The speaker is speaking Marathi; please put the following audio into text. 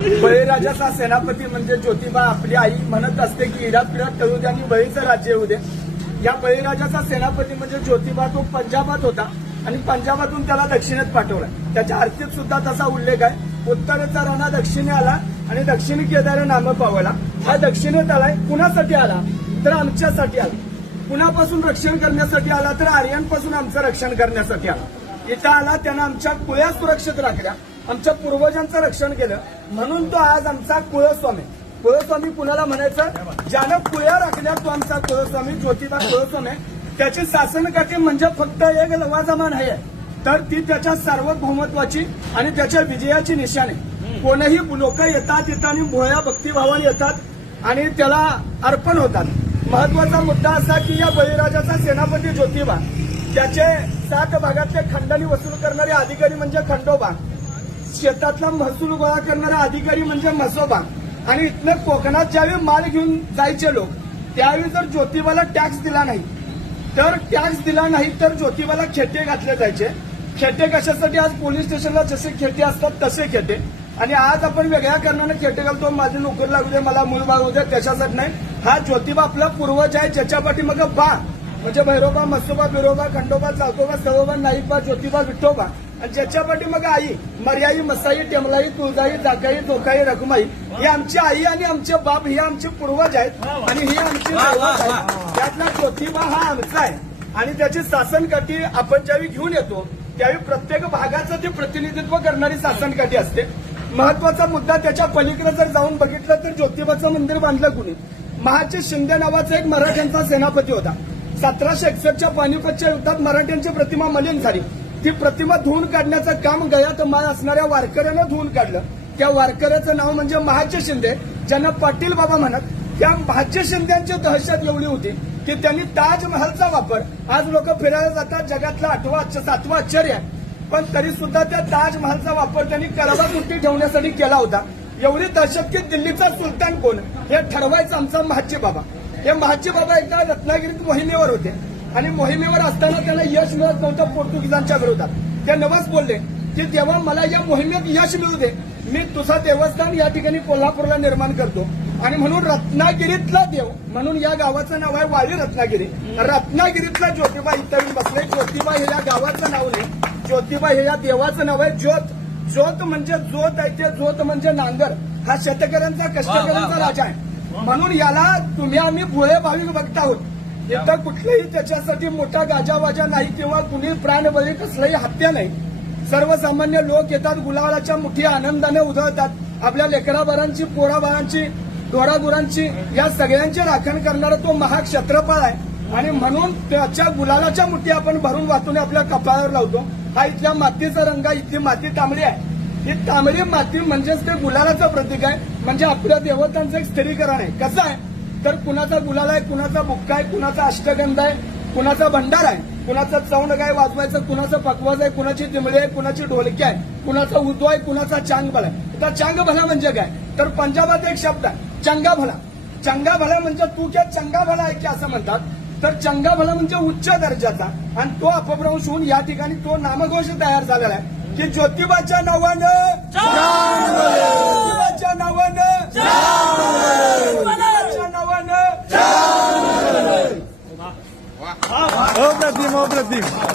बळीराजाचा सेनापती म्हणजे ज्योतिबा आपली आई म्हणत असते की इरा पिराक करू दे आणि बळीचं राज्य येऊ दे या बळीराजाचा सेनापती म्हणजे ज्योतिबा तो पंजाबात होता आणि पंजाबातून त्याला दक्षिणेत पाठवला त्याच्या आरतीत सुद्धा तसा उल्लेख आहे उत्तरेचा राणा दक्षिणे आला आणि दक्षिणी केदारे नाम पावला हा दक्षिणेत आलाय कुणासाठी आला तर आमच्यासाठी आला कुणापासून रक्षण करण्यासाठी आला तर आर्यांपासून आमचं रक्षण करण्यासाठी आला इथं आला त्यांना आमच्या कुळ्या सुरक्षित राखल्या आमच्या पूर्वजांचं रक्षण केलं म्हणून तो आज आमचा कुळस्वामी कुळस्वामी कुणाला म्हणायचं ज्यानं कुळ्या राखल्या तो आमचा कुळस्वामी ज्योतिबा कुळस्वामी त्याची शासनकाठी म्हणजे फक्त एक लवाजमान आहे तर ती त्याच्या सार्वभौमत्वाची आणि त्याच्या विजयाची निशाणी कोणही लोक येतात येतात आणि भोळ्या भक्तिभावाने येतात आणि त्याला अर्पण होतात महत्वाचा मुद्दा असा की या बळीराजाचा सेनापती ज्योतिबा त्याचे सात भागातले खंडणी वसूल करणारे अधिकारी म्हणजे खंडोबा शेतातला महसूल गोळा करणारा अधिकारी म्हणजे मसोबा आणि इथनं कोकणात ज्यावेळी माल घेऊन जायचे लोक त्यावेळी जर ज्योतिबाला टॅक्स दिला नाही तर टॅक्स दिला नाही तर ज्योतिबाला खेटे घातले जायचे खेटे कशासाठी आज पोलीस स्टेशनला जसे खेटे असतात तसे खेटे आणि आज आपण वेगळ्या कारणाने खेटे घालतो माझी नोकरी लागू दे मला मूल होऊ दे त्याच्यासाठी नाही हा ज्योतिबा आपला पूर्वज आहे ज्याच्यापाठी मग बा म्हणजे भैरोबा मसोबा बिरोबा खंडोबा चालतोबा सरोबा नाईबा ज्योतिबा विठोबा ज्याच्या मग आई मर्याई मसाई टेमलाई तुळजाई जागाई धोकाई रघुमाई ही आमची आई आणि आमचे बाप हे आमचे पूर्वज आहेत आणि ही आमची त्यातला ज्योतिबा हा आमचा आहे आणि त्याची शासनकाठी आपण ज्यावेळी घेऊन येतो त्यावेळी प्रत्येक भागाचं ते प्रतिनिधित्व करणारी शासनकाठी असते महत्वाचा मुद्दा त्याच्या पलीकडे जर जाऊन बघितलं तर ज्योतिबाचं मंदिर बांधलं कुणी महाचे शिंदे नावाचा एक मराठ्यांचा सेनापती होता सतराशे एकसष्टच्या पानिपतच्या युद्धात मराठ्यांची प्रतिमा मलिन झाली ती प्रतिमा धुवून काढण्याचं काम गयात माल असणाऱ्या वारकऱ्यानं धुवून काढलं त्या वारकऱ्याचं नाव म्हणजे महाज्य शिंदे ज्यांना पाटील बाबा म्हणत त्या महाज्य शिंदेची दहशत एवढी होती की त्यांनी ताजमहलचा वापर आज लोक फिरायला जातात जगातला आठवा सातवा आश्चर्य पण तरी सुद्धा त्या ताजमहलचा वापर त्यांनी करावा मुक्ती ठेवण्यासाठी केला होता एवढी दहशत की दिल्लीचा सुलतान कोण हे ठरवायचं आमचा महाजी बाबा हे महाजी बाबा एकदा रत्नागिरीत मोहिमेवर होते आणि मोहिमेवर असताना त्यांना यश मिळत नव्हतं पोर्तुगीजांच्या विरोधात ते नवच बोलले की जेव्हा मला या मोहिमेत यश मिळू दे मी तुझा देवस्थान या ठिकाणी कोल्हापूरला निर्माण करतो आणि म्हणून रत्नागिरीतला देव म्हणून या गावाचं नाव आहे वाळी रत्नागिरी रत्नागिरीतला ज्योतिबा इथं मी बसले ज्योतिबा हे या गावाचं नाव नाही ज्योतिबा हे या देवाचं नाव आहे ज्योत ज्योत म्हणजे ज्योत आहे ते ज्योत म्हणजे नांगर हा शेतकऱ्यांचा कष्टकऱ्यांचा राजा आहे म्हणून याला तुम्ही आम्ही भुळे भाविक बघत आहोत इतर कुठल्याही त्याच्यासाठी मोठा गाजावाजा नाही किंवा कुणी प्राणबळी कसलाही हत्या नाही सर्वसामान्य लोक येतात गुलाळाच्या मुठी आनंदाने उधळतात आपल्या लेकराबारांची पोराबारांची दोरागुरांची या सगळ्यांची राखण करणारा तो महाक्षत्रपाळ आहे आणि म्हणून त्याच्या गुलालाच्या मुठी आपण भरून वाचून आपल्या कपाळावर लावतो हा इथल्या मातीचा रंग आहे इथली माती तांबडी आहे ही तांबडी माती म्हणजेच ते गुलालाचं प्रतीक आहे म्हणजे आपल्या देवतांचं एक स्थिरीकरण आहे कसं आहे तर कुणाचा गुलाल आहे कुणाचा बुक्का आहे कुणाचा अष्टगंध आहे कुणाचा भंडार आहे कुणाचा चौंड काय वाजवायचं कुणाचं पकवाज आहे कुणाची दिमळी आहे कुणाची ढोलकी आहे कुणाचा उद्व आहे कुणाचा चांगभला आहे तर चांगभला म्हणजे काय तर पंजाबात एक शब्द आहे चंगा भला चंगा भला म्हणजे तू क्या चंगा भला आहे की असं म्हणतात तर चंगा भला म्हणजे उच्च दर्जाचा आणि तो अपभ्रंश होऊन या ठिकाणी तो नामघोष तयार झालेला आहे की ज्योतिबाच्या नावानं ज्योतिबाच्या नावानं обратим, обратим.